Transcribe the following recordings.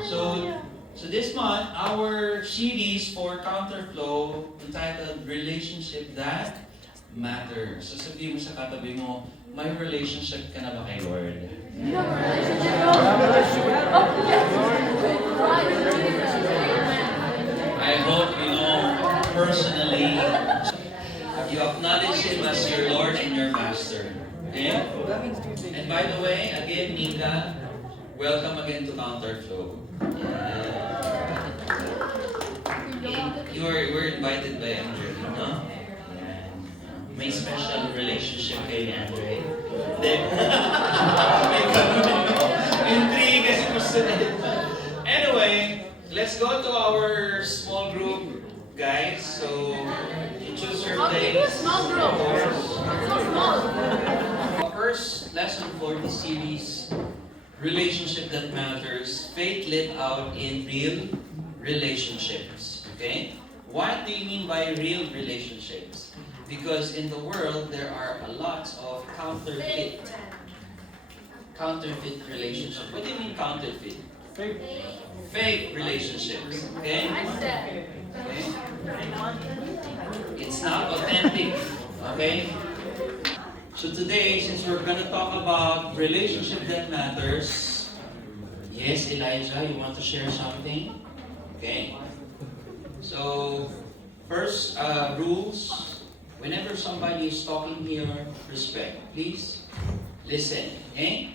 So, so this month, our series for Counterflow entitled Relationship That Matters. So sabihin mo sa katabi mo, may relationship ka na ba kay Lord? I hope you know personally, you acknowledge Him as your Lord and your Master. Okay? And by the way, again, Nika, welcome again to Counterflow. We're invited by Andre, no? May special relationship kay Andre. Intrigue kasi Anyway, let's go to our small group, guys. So, you choose your place. Small group. So small. First lesson for this series, Relationship That Matters, faith lived out in real relationships. Okay? What do you mean by real relationships? Because in the world, there are a lot of counterfeit relationships. What do you mean counterfeit? Fake relationships. Okay? Okay? It's not authentic. Okay? So today, since we're going to talk about relationship that matters, yes, Elijah, you want to share something? Okay. So, first, rules. Whenever somebody is talking here, respect. Please listen. Okay?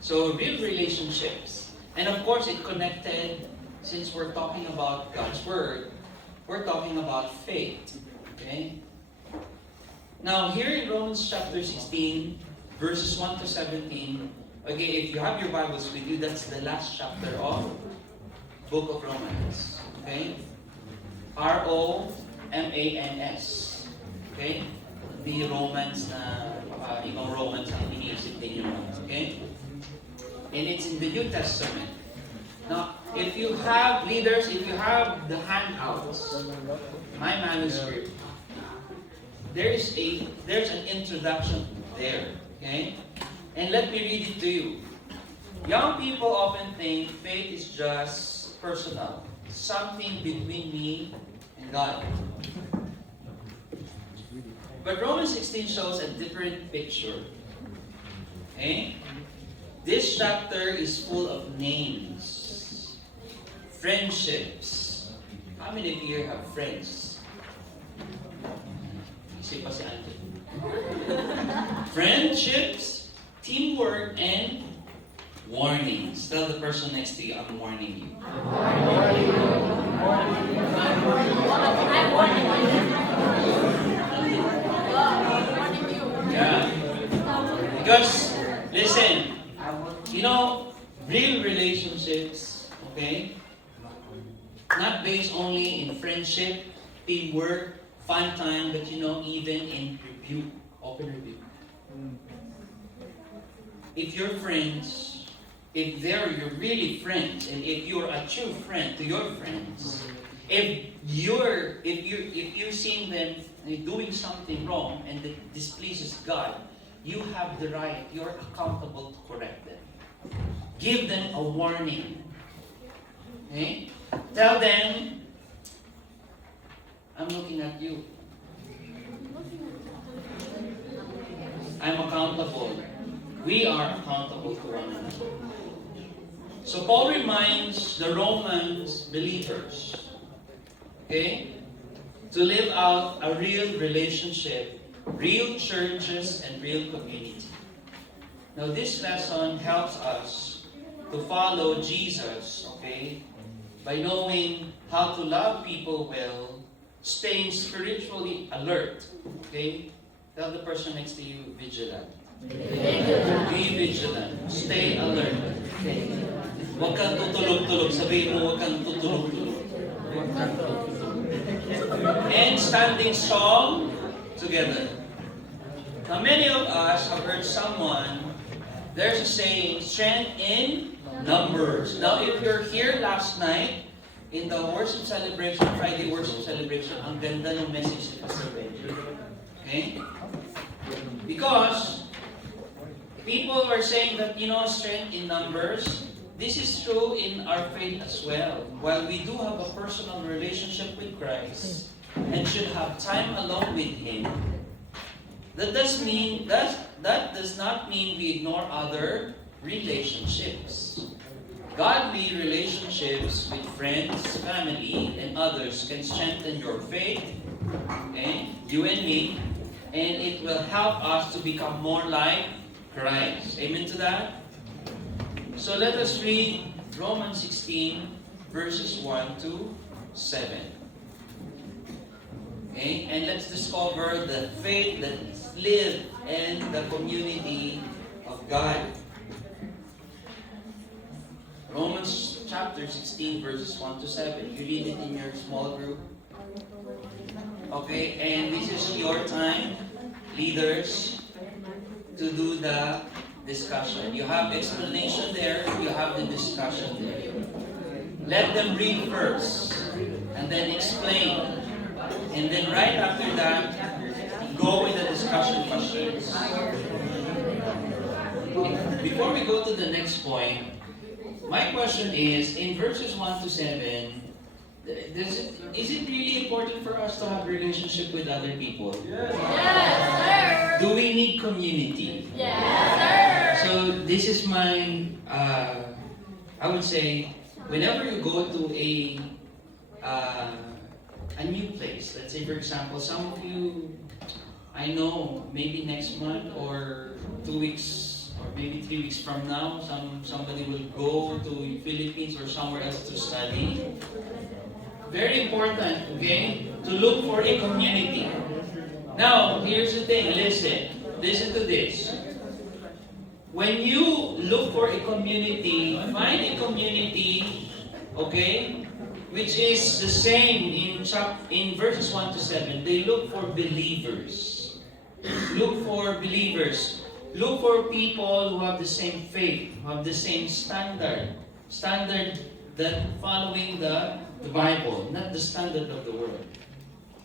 So, real relationships. And of course, it connected, since we're talking about God's Word, we're talking about faith. Okay? Now, here in Romans chapter 16, verses 1 to 17, okay, if you have your Bibles with you, that's the last chapter of Book of Romans. Okay? R-O-M-A-N-S. Okay? The Romans na, ibang Romans ang iniisip din yun. Okay? And it's in the New Testament. Now, if you have leaders, if you have the handouts, my manuscript, there's an introduction there. Okay? And let me read it to you. Young people often think faith is just personal, something between me and God. But Romans 16 shows a different picture. Okay? This chapter is full of names, friendships. How many of you have friends? Isip pa si Ante. Friendships, teamwork, and warnings. Tell the person next to you, I'm warning you. I'm warning you. Yeah. Because, listen, you know, real relationships, okay, not based only in friendship, teamwork, fun time, but you know, even in rebuke, open rebuke. If you're friends, if they're your really friends, and if you're a true friend to your friends, if you seeing them doing something wrong and that displeases God, you have the right, you're accountable to correct them. Give them a warning. Okay? Tell them, I'm looking at you. I'm accountable. We are accountable to one another. So Paul reminds the Romans believers, okay, to live out a real relationship, real churches, and real community. Now this lesson helps us to follow Jesus, okay, by knowing how to love people well, staying spiritually alert, okay? Tell the person next to you, vigilant. Be vigilant. Stay alert. Okay? Huwag kang tutulog-tulog. Sabihin mo, huwag kang tutulog-tulog. And standing strong together. Now, many of us have heard someone, there's a saying, strength in numbers. Now, if you're here last night, in the worship celebration, Friday worship celebration, ang ganda ng message ni Pastor Benji. Okay? Because people were saying that, you know, strength in numbers, this is true in our faith as well. While we do have a personal relationship with Christ and should have time alone with Him, that does not mean we ignore other relationships. Godly relationships with friends, family, and others can strengthen your faith, okay, you and me, and it will help us to become more like Christ. Amen to that? So let us read Romans 16, verses 1 to 7. Okay? And let's discover the faith that is lived in the community of God. Romans chapter 16, verses 1 to 7. You read it in your small group. Okay, and this is your time, leaders, to do the discussion. You have explanation there, you have the discussion there. Let them read first, and then explain. And then right after that, go with the discussion questions. Before we go to the next point, my question is, in verses 1 to 7, is it really important for us to have relationship with other people? Yes, sir. Do we need community? Yes, sir. So this is my, I would say, whenever you go to a new place, let's say for example, some of you, I know maybe next month or 2 weeks or maybe 3 weeks from now, somebody will go to Philippines or somewhere else to study. Very important, okay, to look for a community. Now, here's the thing, listen to this. When you look for a community, find a community, okay, which is the same in verses 1 to 7. They look for believers. Look for believers. Look for people who have the same faith, who have the same standard that following the Bible, not the standard of the world.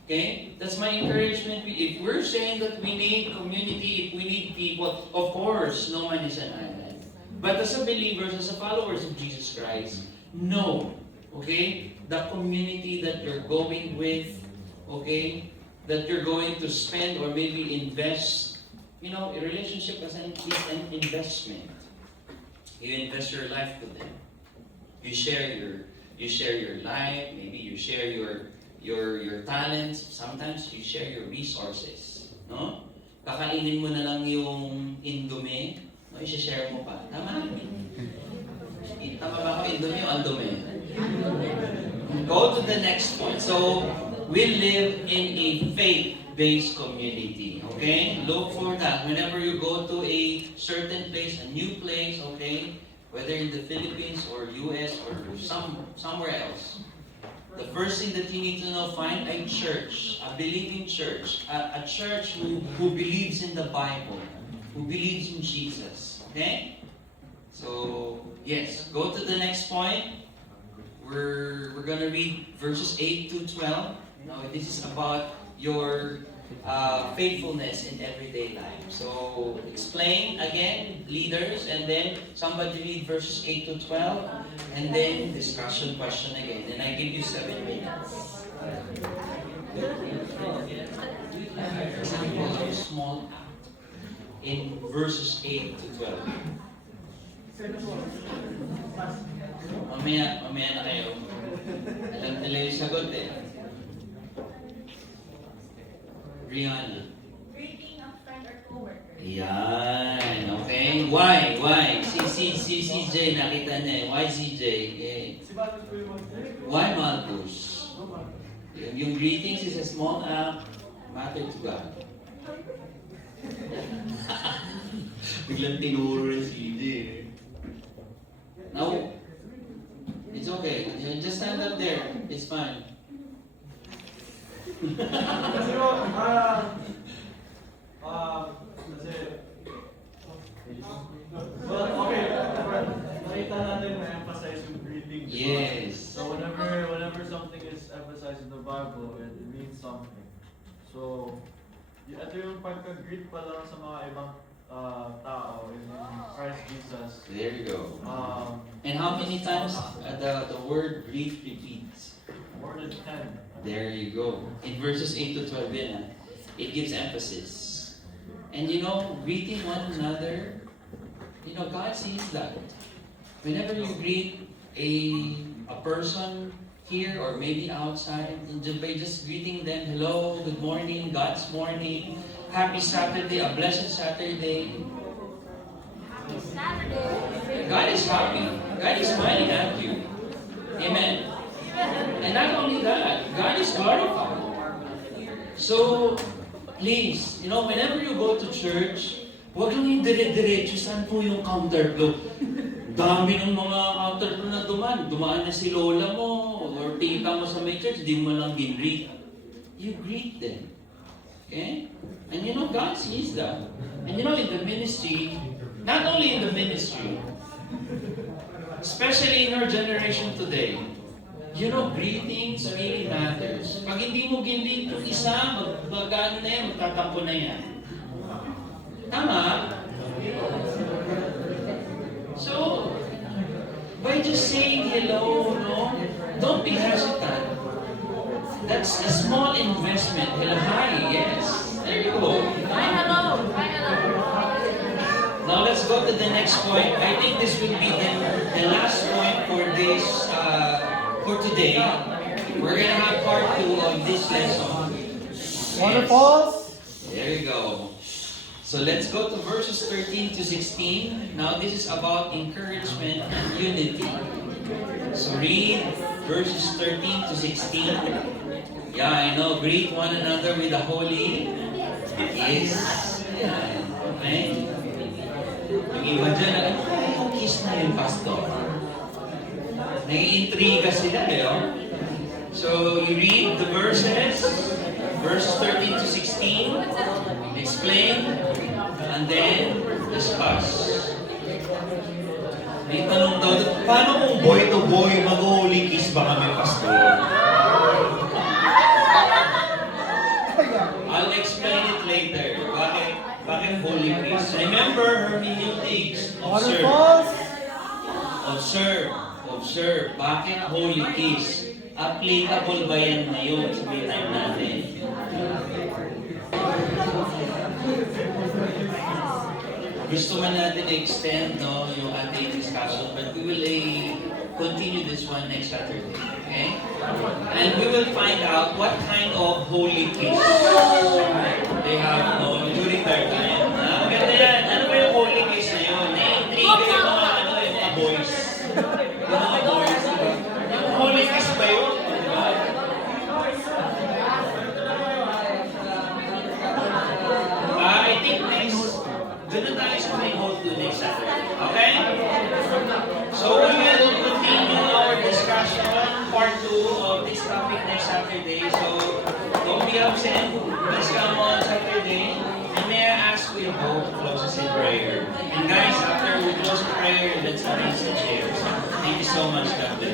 Okay? That's my encouragement. If we're saying that we need community, if we need people, of course, no man is an island. But as a believers, as a followers of Jesus Christ, know, okay, the community that you're going with, okay, that you're going to spend or maybe invest. You know, a relationship is an investment. You invest your life to them. You share your life. Maybe you share your talents. Sometimes you share your resources. No? Kakainin mo na lang yung Indomie. No, i-share mo pa. Tama? Tama ba ako? Indomie o Andomie? Go to the next point. So, we live in a faith-based community. Okay? Look for that. Whenever you go to a certain place, a new place, okay? Whether in the Philippines or US or somewhere else. The first thing that you need to know, find a church, a believing church, a church who believes in the Bible, who believes in Jesus. Okay? So, yes, go to the next point. We're going to read verses 8 to 12. Now, this is about your faithfulness in everyday life. So, explain again, leaders, and then somebody read verses 8 to 12, and then discussion question again. And I give you 7 minutes. Example of a small act in verses 8 to 12. Mamaya na kayo. Alam nila yung sagot eh. Rihanna. Greeting a friend or coworker. Yan. Okay. Why? Si CJ nakita niya eh. Why CJ? Eh. Why Marcus? Yung greetings is a small act, matter to God. Biglang tinuro si CJ eh. No. It's okay. You just stand up there. It's fine. Kasi okay, nakita natin na-emphasize yung greeting. Yes. So whenever something is emphasized in the Bible, it means something. So, ito yung pagka-greet pa lang sa mga ibang tao in Christ Jesus. There you go. Um, And how many times the word greet repeats? More than 10. There you go. In verses 8 to 12, yan, it gives emphasis. And you know, greeting one another, you know, God sees that. Whenever you greet a person here or maybe outside, by just greeting them, hello, good morning, God's morning, happy Saturday, a blessed Saturday. Saturday. God is happy. God is smiling at you. Amen. And not only that, God is glorified. So, please, you know, whenever you go to church, huwag lang yung dire-diretso, saan po yung counterflow? Dami ng mga counterflow na dumaan na si lola mo, or tita mo sa may church, di mo lang ginreet. You greet them. Okay? And you know, God sees that. And you know, in the ministry, not only in the ministry, especially in our generation today, you know, greetings really matters. Pag hindi mo ginreet yung isa, mag-ano na yan, magtatampo na yan. Tama? So, by just saying hello, no, don't be hesitant. That's a small investment. Hello, hi, yes. There you go. Hi, hello. Hi, hello. Now let's go to the next point. I think this will be the last point for this for today. We're gonna have part 2 of this lesson. Waterfalls? There you go. So let's go to verses 13 to 16. Now this is about encouragement and unity. So read verses 13 to 16. Yeah, I know. Greet one another with a holy kiss. Yeah. Okay. Yung iba dyan, yung kiss na yung pastor. Nai-intriga sila, So you read the verses 13 to 16, explain, and then discuss. May tanong daw, paano kung boy to boy, mag-holy kiss ba kami, pastor? I'll explain it later. Bakit holy kiss? Remember hermeneutics. Observe. Bakit holy kiss? Applicable ba yan ngayon sa may time natin? Gusto man natin extend yung ating discussion, but we will continue this one next Saturday. Okay? And we will find out what kind of holy kiss they have during their time. Maganda yan. Ano ba yung holy kiss na yun? Na-intriga yung mga boys. Yung mga boys. Yung holy kiss ba yun? I think next, doon tayo sa may hold to next Saturday. Okay? So we will continue our discussion, part 2 of this topic next Saturday. So don't be absent. Please come on Saturday. And may I ask you both to close us in prayer. And guys, after we close prayer, let's arrange the chairs. Thank you so much, God bless.